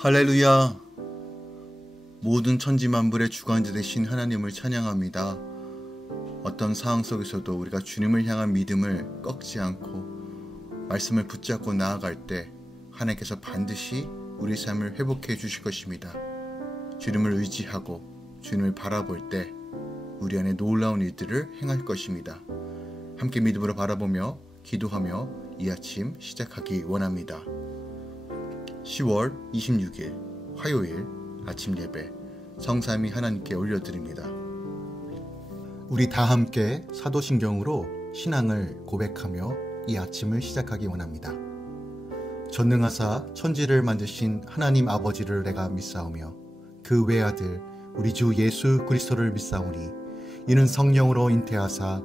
할렐루야! 모든 천지만물의 주관자 되신 하나님을 찬양합니다. 어떤 상황 속에서도 우리가 주님을 향한 믿음을 꺾지 않고 말씀을 붙잡고 나아갈 때 하나님께서 반드시 우리 삶을 회복해 주실 것입니다. 주님을 의지하고 주님을 바라볼 때 우리 안에 놀라운 일들을 행할 것입니다. 함께 믿음으로 바라보며 기도하며 이 아침 시작하기 원합니다. 10월 26일 화요일 아침 예배 성삼위 하나님께 올려드립니다. 우리 다 함께 사도신경으로 신앙을 고백하며 이 아침을 시작하기 원합니다. 전능하사 천지를 만드신 하나님 아버지를 내가 믿사오며 그 외아들 우리 주 예수 그리스도를 믿사오니 이는 성령으로 잉태하사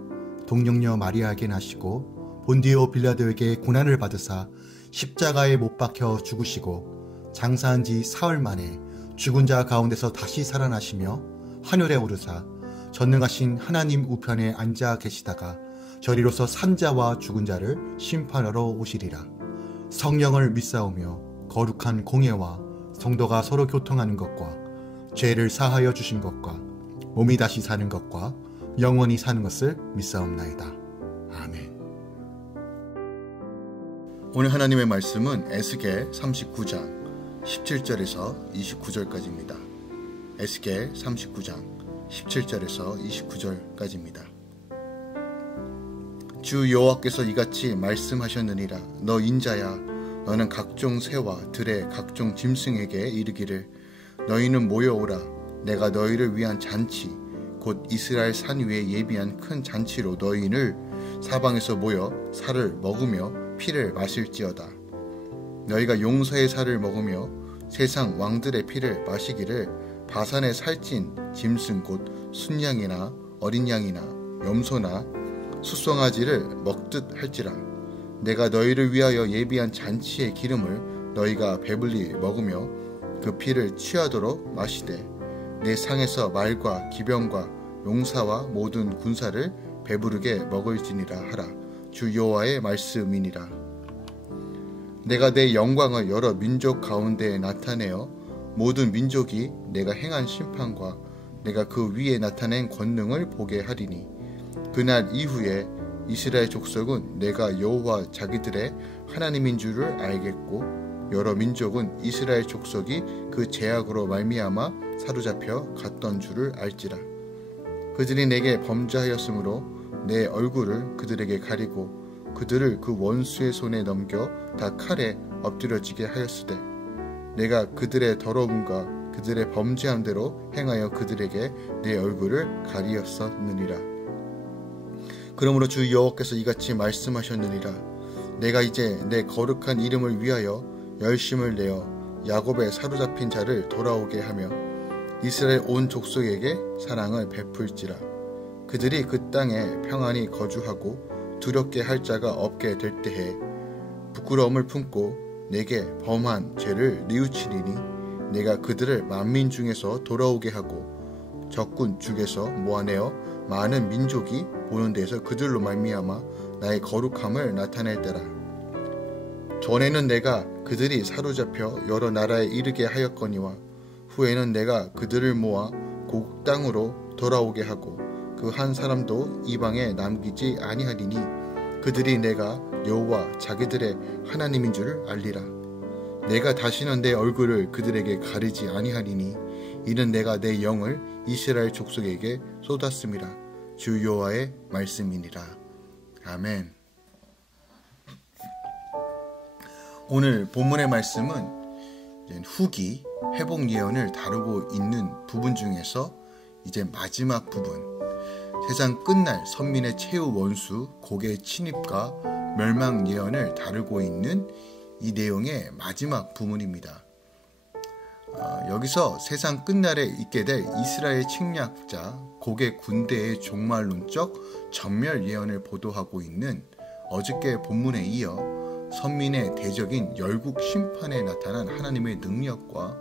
동정녀 마리아에게 나시고 본디오 빌라도에게 고난을 받으사 십자가에 못 박혀 죽으시고 장사한 지 사흘 만에 죽은 자 가운데서 다시 살아나시며 하늘에 오르사 전능하신 하나님 우편에 앉아 계시다가 저리로서 산자와 죽은 자를 심판하러 오시리라. 성령을 믿사오며 거룩한 공예와 성도가 서로 교통하는 것과 죄를 사하여 주신 것과 몸이 다시 사는 것과 영원히 사는 것을 믿사옵나이다. 아멘. 오늘 하나님의 말씀은 에스겔 39장 17절에서 29절까지입니다. 에스겔 39장 17절에서 29절까지입니다. 주 여호와께서 이같이 말씀하셨느니라. 너 인자야, 너는 각종 새와 들의 각종 짐승에게 이르기를 너희는 모여오라. 내가 너희를 위한 잔치 곧 이스라엘 산 위에 예비한 큰 잔치로 너희를 사방에서 모여 살을 먹으며 피를 마실지어다. 너희가 용사의 살을 먹으며 세상 왕들의 피를 마시기를 바산에 살찐 짐승 곧 순양이나 어린 양이나 염소나 숫송아지를 먹듯 할지라. 내가 너희를 위하여 예비한 잔치의 기름을 너희가 배불리 먹으며 그 피를 취하도록 마시되 내 상에서 말과 기병과 용사와 모든 군사를 배부르게 먹을지니라 하라. 주 여호와의 말씀이니라. 내가 내 영광을 여러 민족 가운데에 나타내어 모든 민족이 내가 행한 심판과 내가 그 위에 나타낸 권능을 보게 하리니 그날 이후에 이스라엘 족속은 내가 여호와 자기들의 하나님인 줄을 알겠고 여러 민족은 이스라엘 족속이 그 죄악으로 말미암아 사로잡혀 갔던 줄을 알지라. 그들이 내게 범죄하였으므로 내 얼굴을 그들에게 가리고 그들을 그 원수의 손에 넘겨 다 칼에 엎드려지게 하였으되 내가 그들의 더러움과 그들의 범죄함대로 행하여 그들에게 내 얼굴을 가리었었느니라. 그러므로 주 여호와께서 이같이 말씀하셨느니라. 내가 이제 내 거룩한 이름을 위하여 열심을 내어 야곱의 사로잡힌 자를 돌아오게 하며 이스라엘 온 족속에게 사랑을 베풀지라. 그들이 그 땅에 평안히 거주하고 두렵게 할 자가 없게 될 때에 부끄러움을 품고 내게 범한 죄를 뉘우치리니 내가 그들을 만민 중에서 돌아오게 하고 적군 중에서 모아내어 많은 민족이 보는 데에서 그들로 말미암아 나의 거룩함을 나타낼 때라. 전에는 내가 그들이 사로잡혀 여러 나라에 이르게 하였거니와 후에는 내가 그들을 모아 고국 땅으로 돌아오게 하고 그 한 사람도 이방에 남기지 아니하리니 그들이 내가 여호와 자기들의 하나님인 줄을 알리라. 내가 다시는 내 얼굴을 그들에게 가리지 아니하리니 이는 내가 내 영을 이스라엘 족속에게 쏟았음이라. 주 여호와의 말씀이니라. 아멘. 오늘 본문의 말씀은 후기 회복 예언을 다루고 있는 부분 중에서 이제 마지막 부분, 세상 끝날 선민의 최후 원수 곡의 침입과 멸망 예언을 다루고 있는 이 내용의 마지막 부분입니다. 여기서 세상 끝날에 있게 될 이스라엘 침략자 곡의 군대의 종말론적 전멸 예언을 보도하고 있는 어저께 본문에 이어 선민의 대적인 열국 심판에 나타난 하나님의 능력과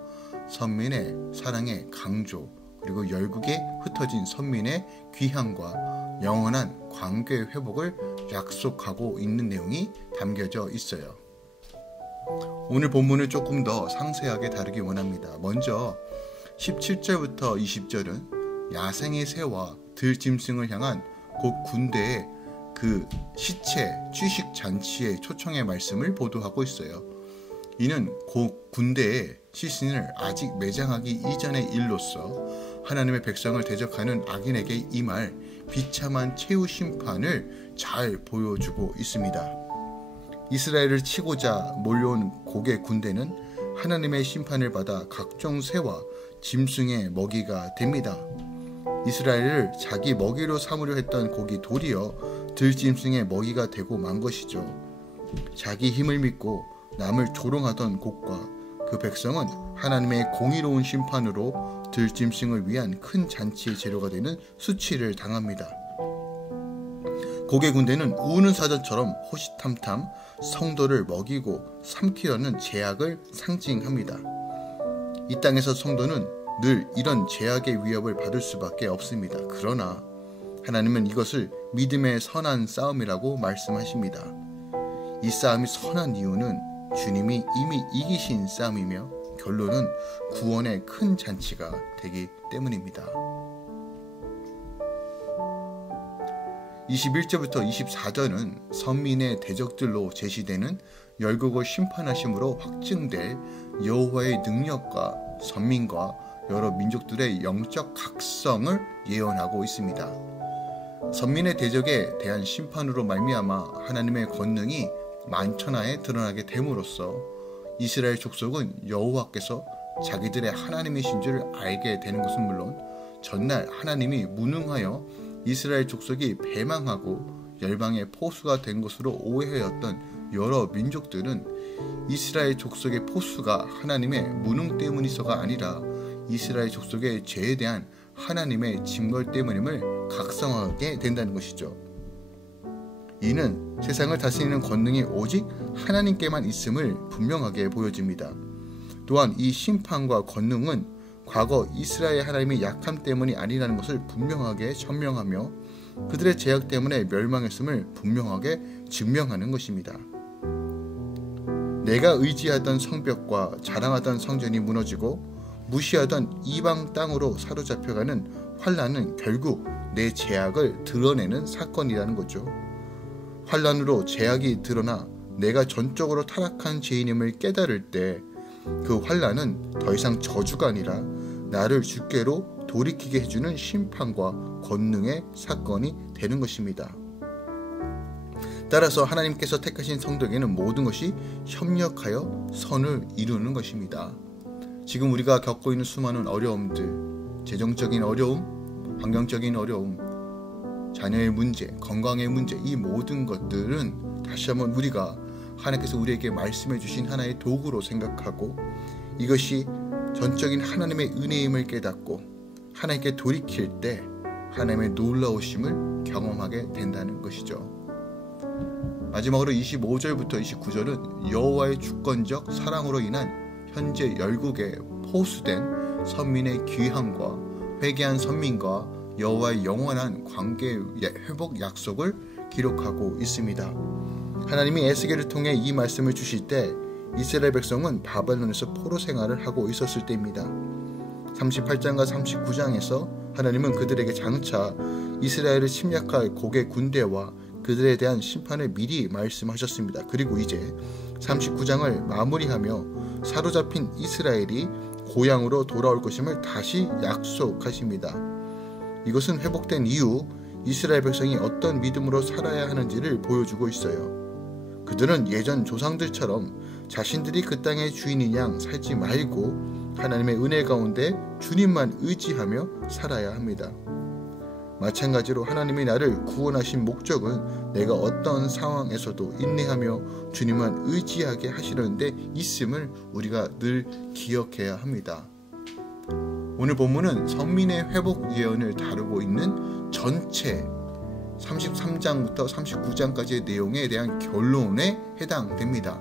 선민의 사랑의 강조, 그리고 열국에 흩어진 선민의 귀향과 영원한 관계 회복을 약속하고 있는 내용이 담겨져 있어요. 오늘 본문을 조금 더 상세하게 다루기 원합니다. 먼저 17절부터 20절은 야생의 새와 들짐승을 향한 곧 군대의 그 시체 취식 잔치의 초청의 말씀을 보도하고 있어요. 이는 곧 군대의 시신을 아직 매장하기 이전의 일로서 하나님의 백성을 대적하는 악인에게 임할 비참한 최후 심판을 잘 보여주고 있습니다. 이스라엘을 치고자 몰려온 곡의 군대는 하나님의 심판을 받아 각종 새와 짐승의 먹이가 됩니다. 이스라엘을 자기 먹이로 삼으려 했던 곡이 도리어 들짐승의 먹이가 되고 만 것이죠. 자기 힘을 믿고 남을 조롱하던 곡과 그 백성은 하나님의 공의로운 심판으로 들짐승을 위한 큰 잔치의 재료가 되는 수치를 당합니다. 곡의 군대는 우는 사자처럼 호시탐탐 성도를 먹이고 삼키려는 제약을 상징합니다. 이 땅에서 성도는 늘 이런 제약의 위협을 받을 수밖에 없습니다. 그러나 하나님은 이것을 믿음의 선한 싸움이라고 말씀하십니다. 이 싸움이 선한 이유는 주님이 이미 이기신 싸움이며 결론은 구원의 큰 잔치가 되기 때문입니다. 21절부터 24절은 선민의 대적들로 제시되는 열국을 심판하심으로 확증될 여호와의 능력과 선민과 여러 민족들의 영적 각성을 예언하고 있습니다. 선민의 대적에 대한 심판으로 말미암아 하나님의 권능이 만천하에 드러나게 됨으로써 이스라엘 족속은 여호와께서 자기들의 하나님이신 줄 알게 되는 것은 물론 전날 하나님이 무능하여 이스라엘 족속이 패망하고 열방의 포수가 된 것으로 오해하였던 여러 민족들은 이스라엘 족속의 포수가 하나님의 무능 때문이서가 아니라 이스라엘 족속의 죄에 대한 하나님의 징벌 때문임을 각성하게 된다는 것이죠. 이는 세상을 다스리는 권능이 오직 하나님께만 있음을 분명하게 보여줍니다. 또한 이 심판과 권능은 과거 이스라엘 하나님의 약함 때문이 아니라는 것을 분명하게 천명하며 그들의 제약 때문에 멸망했음을 분명하게 증명하는 것입니다. 내가 의지하던 성벽과 자랑하던 성전이 무너지고 무시하던 이방 땅으로 사로잡혀가는 환난은 결국 내 제약을 드러내는 사건이라는 거죠. 환난으로 제약이 드러나 내가 전적으로 타락한 죄인임을 깨달을 때 그 환난은 더 이상 저주가 아니라 나를 주께로 돌이키게 해주는 심판과 권능의 사건이 되는 것입니다. 따라서 하나님께서 택하신 성도에게는 모든 것이 협력하여 선을 이루는 것입니다. 지금 우리가 겪고 있는 수많은 어려움들, 재정적인 어려움, 환경적인 어려움, 자녀의 문제, 건강의 문제, 이 모든 것들은 다시 한번 우리가 하나님께서 우리에게 말씀해 주신 하나의 도구로 생각하고 이것이 전적인 하나님의 은혜임을 깨닫고 하나님께 돌이킬 때 하나님의 놀라우심을 경험하게 된다는 것이죠. 마지막으로 25절부터 29절은 여호와의 주권적 사랑으로 인한 현재 열국에 포수된 선민의 귀함과 회개한 선민과 여호와의 영원한 관계 회복 약속을 기록하고 있습니다. 하나님이 에스겔을 통해 이 말씀을 주실 때 이스라엘 백성은 바벨론에서 포로 생활을 하고 있었을 때입니다. 38장과 39장에서 하나님은 그들에게 장차 이스라엘을 침략할 곡의 군대와 그들에 대한 심판을 미리 말씀하셨습니다. 그리고 이제 39장을 마무리하며 사로잡힌 이스라엘이 고향으로 돌아올 것임을 다시 약속하십니다. 이것은 회복된 이후 이스라엘 백성이 어떤 믿음으로 살아야 하는지를 보여주고 있어요. 그들은 예전 조상들처럼 자신들이 그 땅의 주인인 양 살지 말고 하나님의 은혜 가운데 주님만 의지하며 살아야 합니다. 마찬가지로 하나님이 나를 구원하신 목적은 내가 어떤 상황에서도 인내하며 주님만 의지하게 하시려는 데 있음을 우리가 늘 기억해야 합니다. 오늘 본문은 선민의 회복 예언을 다루고 있는 전체 33장부터 39장까지의 내용에 대한 결론에 해당됩니다.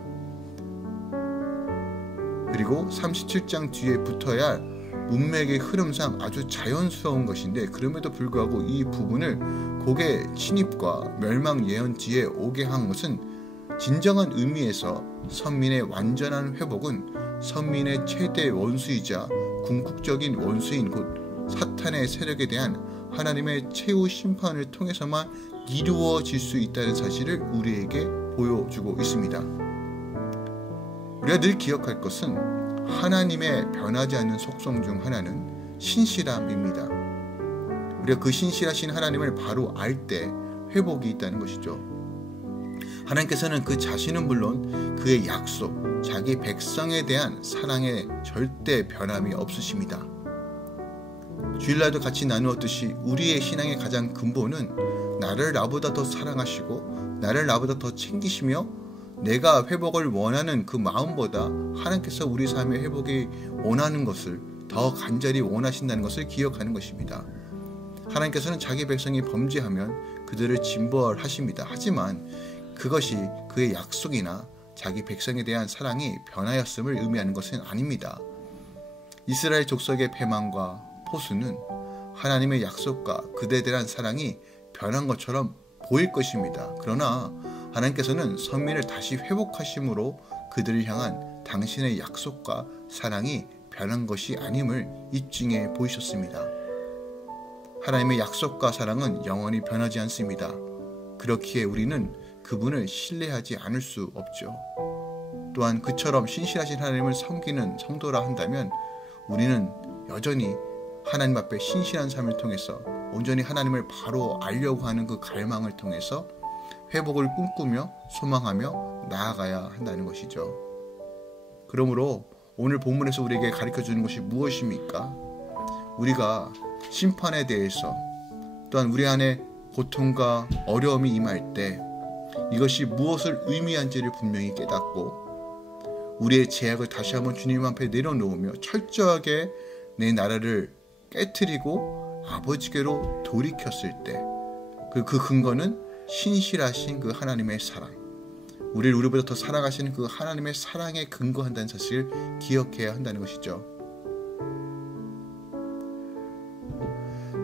그리고 37장 뒤에 붙어야 할 문맥의 흐름상 아주 자연스러운 것인데 그럼에도 불구하고 이 부분을 곡의 침입과 멸망 예언지에 오게 한 것은 진정한 의미에서 선민의 완전한 회복은 선민의 최대 원수이자 궁극적인 원수인 곧 사탄의 세력에 대한 하나님의 최후 심판을 통해서만 이루어질 수 있다는 사실을 우리에게 보여주고 있습니다. 우리가 늘 기억할 것은 하나님의 변하지 않는 속성 중 하나는 신실함입니다. 우리가 그 신실하신 하나님을 바로 알 때 회복이 있다는 것이죠. 하나님께서는 그 자신은 물론 그의 약속, 자기 백성에 대한 사랑에 절대 변함이 없으십니다. 주일날도 같이 나누었듯이 우리의 신앙의 가장 근본은 나를 나보다 더 사랑하시고 나를 나보다 더 챙기시며 내가 회복을 원하는 그 마음보다 하나님께서 우리 삶의 회복이 원하는 것을 더 간절히 원하신다는 것을 기억하는 것입니다. 하나님께서는 자기 백성이 범죄하면 그들을 징벌하십니다. 하지만 그것이 그의 약속이나 자기 백성에 대한 사랑이 변하였음을 의미하는 것은 아닙니다. 이스라엘 족속의 패망과 포수는 하나님의 약속과 그들에 대한 사랑이 변한 것처럼 보일 것입니다. 그러나 하나님께서는 선민을 다시 회복하심으로 그들을 향한 당신의 약속과 사랑이 변한 것이 아님을 입증해 보이셨습니다. 하나님의 약속과 사랑은 영원히 변하지 않습니다. 그렇기에 우리는 그분을 신뢰하지 않을 수 없죠. 또한 그처럼 신실하신 하나님을 섬기는 성도라 한다면 우리는 여전히 하나님 앞에 신실한 삶을 통해서 온전히 하나님을 바로 알려고 하는 그 갈망을 통해서 회복을 꿈꾸며 소망하며 나아가야 한다는 것이죠. 그러므로 오늘 본문에서 우리에게 가르쳐주는 것이 무엇입니까? 우리가 심판에 대해서 또한 우리 안에 고통과 어려움이 임할 때 이것이 무엇을 의미한지를 분명히 깨닫고 우리의 제약을 다시 한번 주님 앞에 내려놓으며 철저하게 내 나라를 깨트리고 아버지께로 돌이켰을 때 그 근거는 신실하신 그 하나님의 사랑, 우리보다 더 사랑하시는 그 하나님의 사랑에 근거한다는 사실을 기억해야 한다는 것이죠.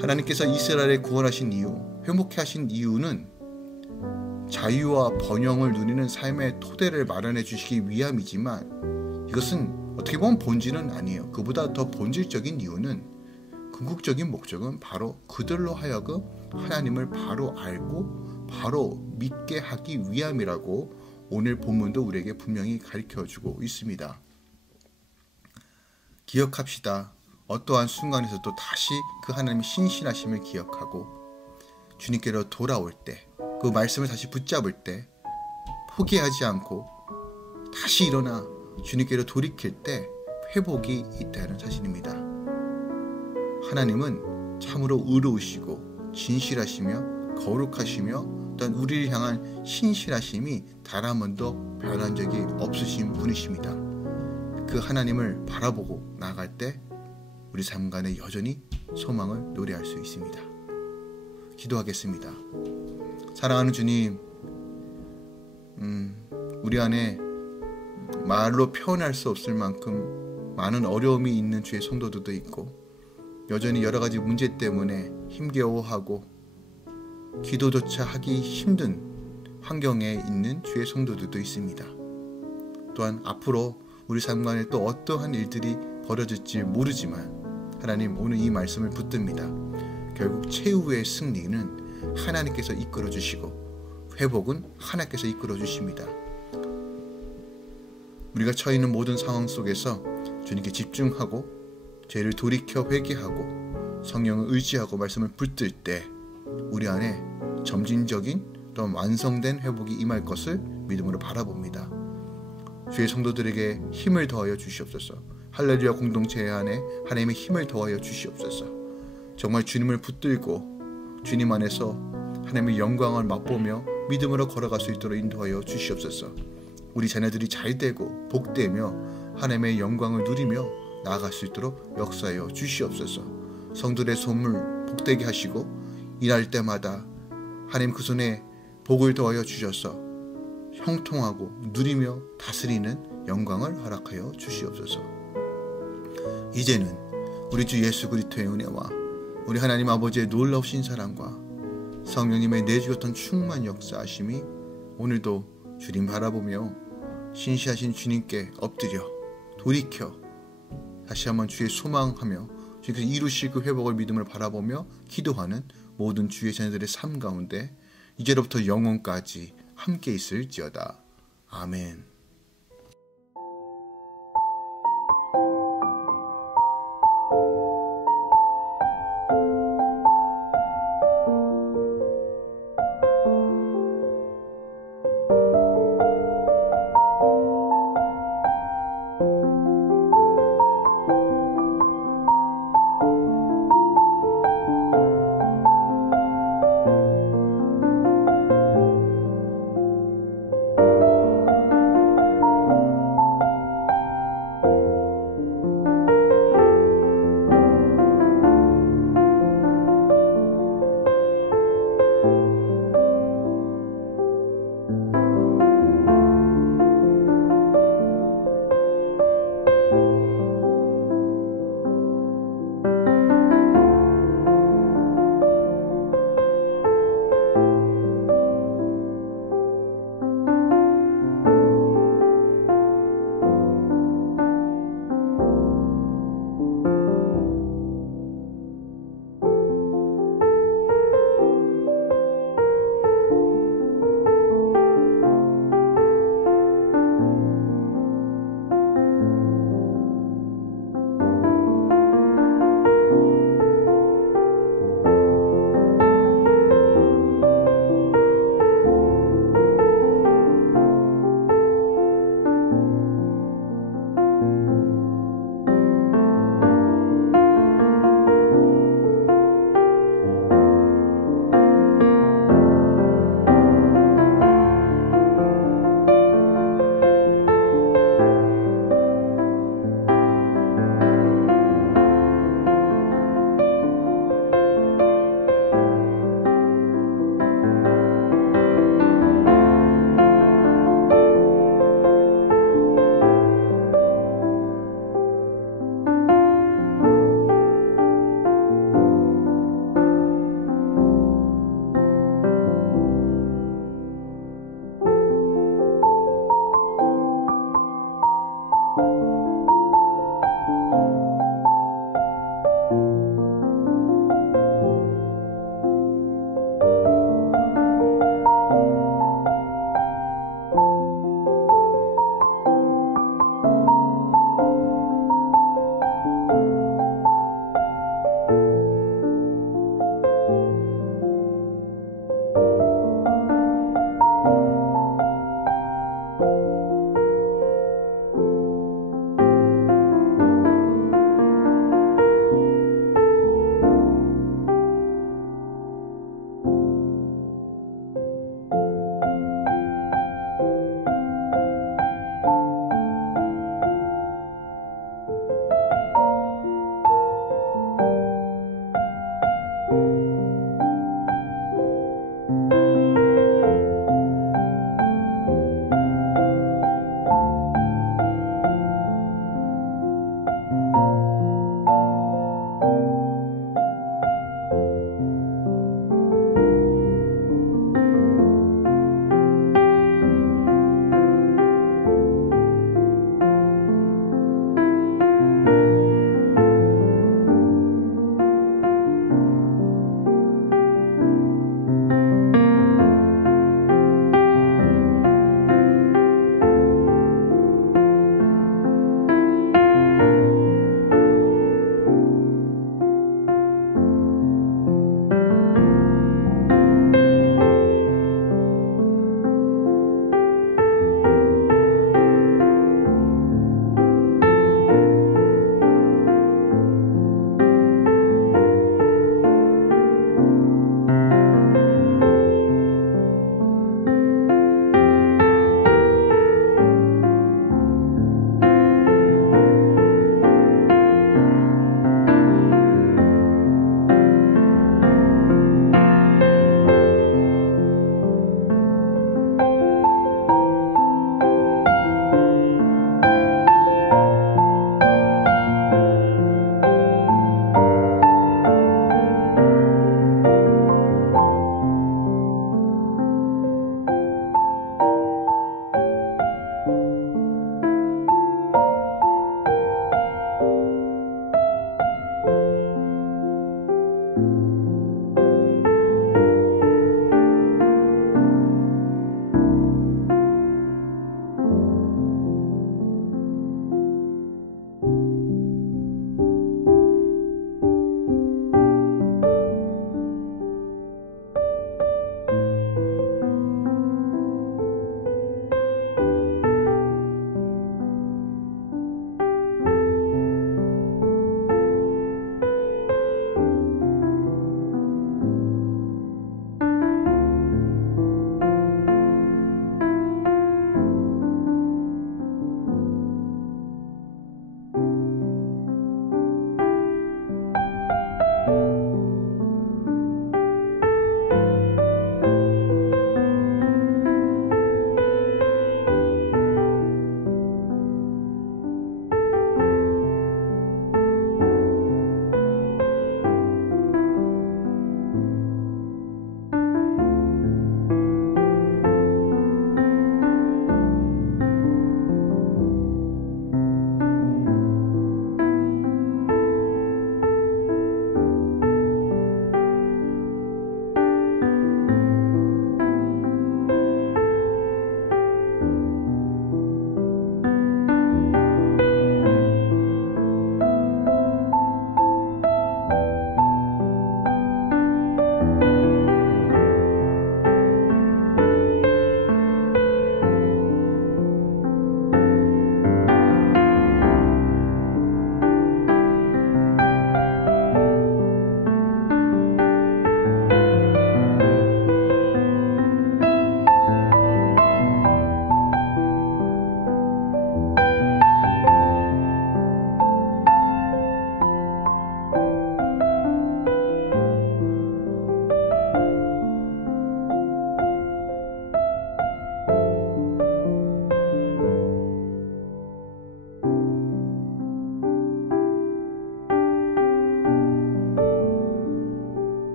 하나님께서 이스라엘을 구원하신 이유, 회복케 하신 이유는 자유와 번영을 누리는 삶의 토대를 마련해 주시기 위함이지만 이것은 어떻게 보면 본질은 아니에요. 그보다 더 본질적인 이유는 궁극적인 목적은 바로 그들로 하여금 하나님을 바로 알고 바로 믿게 하기 위함이라고 오늘 본문도 우리에게 분명히 가르쳐주고 있습니다. 기억합시다. 어떠한 순간에서도 다시 그 하나님의 신실하심을 기억하고 주님께로 돌아올 때, 그 말씀을 다시 붙잡을 때 포기하지 않고 다시 일어나 주님께로 돌이킬 때 회복이 있다는 사실입니다. 하나님은 참으로 의로우시고 진실하시며 거룩하시며 또한 우리를 향한 신실하심이 단 한 번도 변한 적이 없으신 분이십니다. 그 하나님을 바라보고 나아갈 때 우리 삶 간에 여전히 소망을 노래할 수 있습니다. 기도하겠습니다. 사랑하는 주님, 우리 안에 말로 표현할 수 없을 만큼 많은 어려움이 있는 주의 성도들도 있고 여전히 여러 가지 문제 때문에 힘겨워하고 기도조차 하기 힘든 환경에 있는 주의 성도들도 있습니다. 또한 앞으로 우리 삶 간에 또 어떠한 일들이 벌어질지 모르지만 하나님, 오늘 이 말씀을 붙듭니다. 결국 최후의 승리는 하나님께서 이끌어 주시고 회복은 하나님께서 이끌어 주십니다. 우리가 처해 있는 모든 상황 속에서 주님께 집중하고 죄를 돌이켜 회개하고 성령을 의지하고 말씀을 붙들 때 우리 안에 점진적인 또 완성된 회복이 임할 것을 믿음으로 바라봅니다. 주의 성도들에게 힘을 더하여 주시옵소서. 할렐루야 공동체 안에 하나님의 힘을 더하여 주시옵소서. 정말 주님을 붙들고 주님 안에서 하나님의 영광을 맛보며 믿음으로 걸어갈 수 있도록 인도하여 주시옵소서. 우리 자녀들이 잘되고 복되며 하나님의 영광을 누리며 나아갈 수 있도록 역사하여 주시옵소서. 성들의 손을 복되게 하시고 일할 때마다 하나님 그 손에 복을 더하여 주셔서 형통하고 누리며 다스리는 영광을 허락하여 주시옵소서. 이제는 우리 주 예수 그리스도의 은혜와 우리 하나님 아버지의 놀라우신 사랑과 성령님의 내주셨던 충만 역사하심이 오늘도 주님 바라보며 신실하신 주님께 엎드려 돌이켜 다시 한번 주의 소망하며 주께서 이루실 그 회복을 믿음을 바라보며 기도하는 모든 주의 자녀들의 삶 가운데 이제로부터 영원까지 함께 있을지어다. 아멘.